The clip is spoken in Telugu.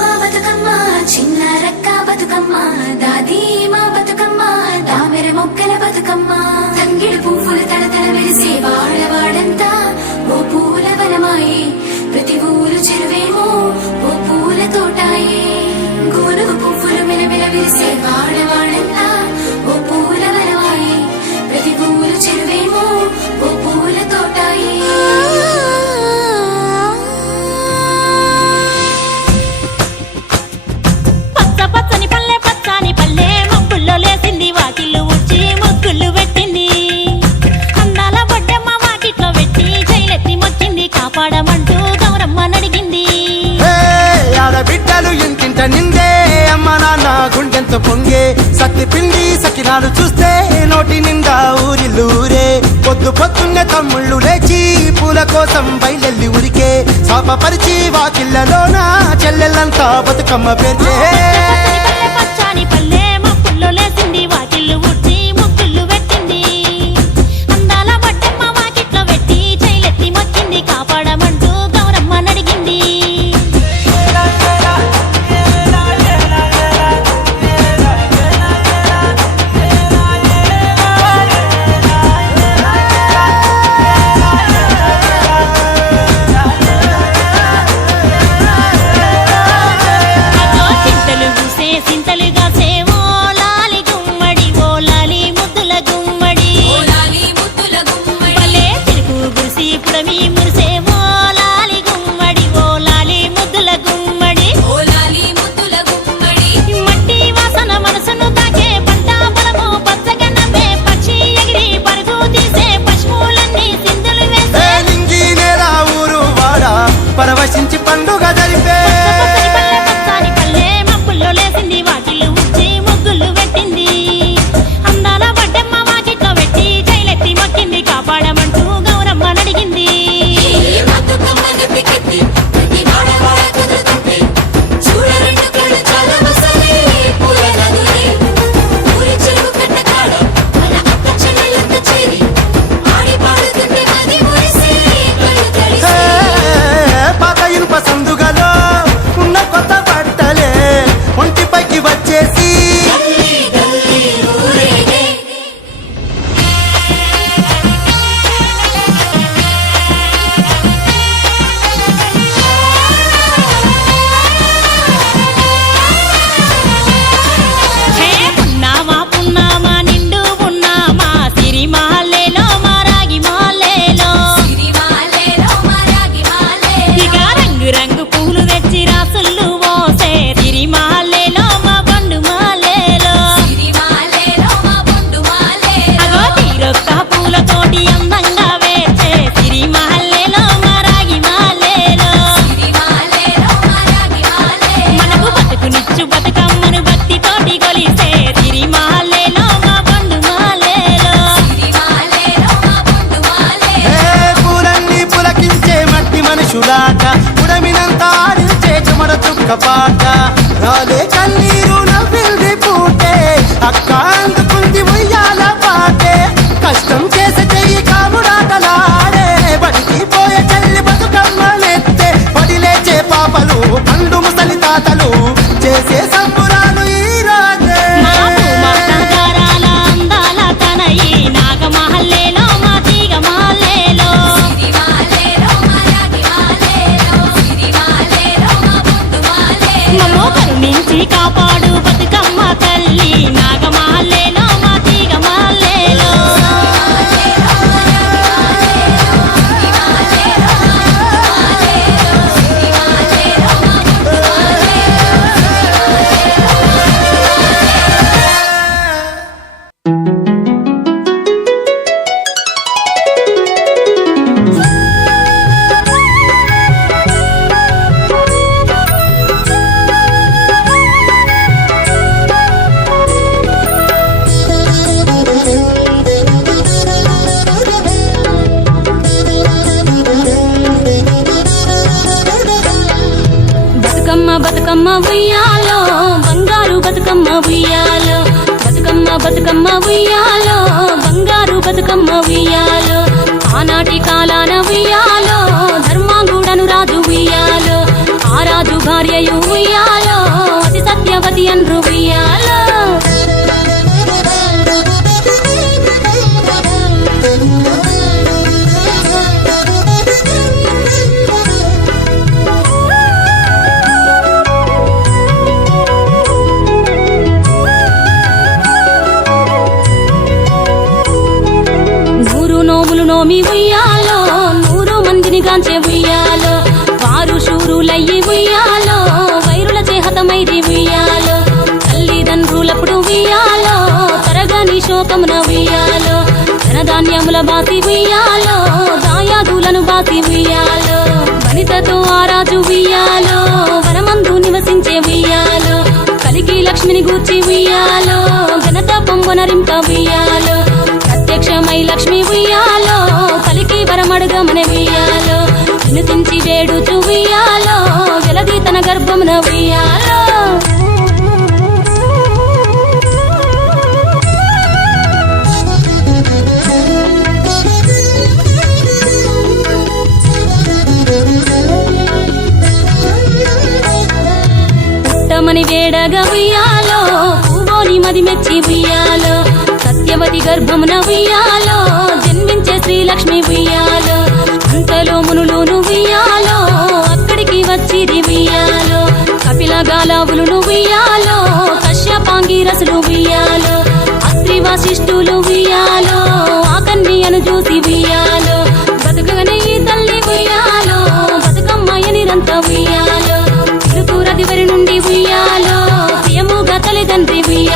మా బతుకమ్మ చిన్న రక్క బతుకమ్మ దాది మా బతుకమ్మ దామెర మొక్కల బతుకమ్మ తంగిడు పువ్వులు తడతడ వెలిసే వాడవాడంతా ఓ పూల వనమాయే ప్రతి ఊరు చెరువేమో ఓ పూల తోటాయే గోనుగు పువ్వులు మెలమెల వెలిసే వాడవాడంతా ఓ పూల వనమాయే ప్రతి ఊరు చెరువేమో ఓ పూల తోటాయే నిందే అమ్మ నాన్న గుండెంత పొంగే సత్తి పిండి సకినాలు చూస్తే నోటి నిండా ఊరిల్లూరే పొద్దు పొద్దున్నే తమ్ముళ్ళు లేచి పూల కోసం బయలెల్లి ఉరికే శాపపరిచి వాకిళ్ళలోన చెల్లెళ్ళంతా బతుకమ్మ పేర్చే పరవశించి పండుగ జరిపే ఉడమినంత ఆడించే చెమర చుక్క పాట రాలే కన్నీరు నవ్వింది పూటే అక్క అందుకుంది ఉయ్యాల పాటే కష్టం చేసే చెయ్యి కాముడాటలాడే బడికి పోయే చెల్లి బతుకమ్మనెత్తే పడి లేచే పాపలు పండు ముసలి తాతలు చేసే సంబురాలు ఈ రోజే నుంచి కాపాడు బతుకమ్మ తల్లి నాగమాలేలో మా తీగ మాలేలో బతుకమ్మ ఉయ్యాలో బంగారు బతుకమ్మ ఉయ్యాలో బతుకమ్మ బతుకమ్మ ఉయ్యాలో బంగారు బతుకమ్మ ఉయ్యాలో ఆనాటి కాలాన ఉయ్యాలో ధర్మాంగుడను రాజు ఉయ్యాలో ఆ రాజు భార్యయు ఉయ్యాలో తల్లిదండ్రు ఉయ్యాలో. నూరు నోములు నోమి ఉయ్యాలో, 100 మందిని గాంచే ఉయ్యాలో, వారు శూరులయ్యి ఉయ్యాలో, వైరుల చేహతమైరి ఉయ్యాలో, తల్లిదండ్రులప్పుడు ఉయ్యాలో, తరగని శోకమున ఉయ్యాలో, ధనధాన్యముల బాసి ఉయ్యాలో, దాయాదులను బాసి ఉయ్యాలో, వనితతో ఆరాజు ఉయ్యాలో, వనమందు నివసించే ఉయ్యాలో, కలికి లక్ష్మిని గూర్చి ఉయ్యాలో, ఘనత పొంగునరింప ఉయ్యాలో, ప్రత్యక్షమై లక్ష్మి ఉయ్యాలో, కలికి వరమడుగమన ఉయ్యాలో, వినుతించి వేడుచు ఉయ్యాలో, వెలది తన గర్భమున ఉయ్యాలో. పుట్టమని వేడగా ఉయ్యాలో, పూవోని మది మెచ్చి ఉయ్యాలో, సత్యవతి గర్భమున ఉయ్యాలో, జన్మించే శ్రీలక్ష్మి ఉయ్యాలో, అంతలో మునులును ఉయ్యాలో, అక్కడికి వచ్చిరి ఉయ్యాలో, కపిల గాలావులు ఉయ్యాలో, కశ్యపాంగిరసులు ఉయ్యాలో, అత్రి వశిష్ఠులు ఉయ్యాలో, ఆ కన్యను చూసి ఉయ్యాలో, బతుకగనే ఈ తల్లి ఉయ్యాలో, బతుకమ్మయనిరంత ఉయ్యాలో, తిరుతురదివరి నుండి ఉయ్యాలో, ప్రియముగా తల్లిదండ్రి ఉయ్యాలో.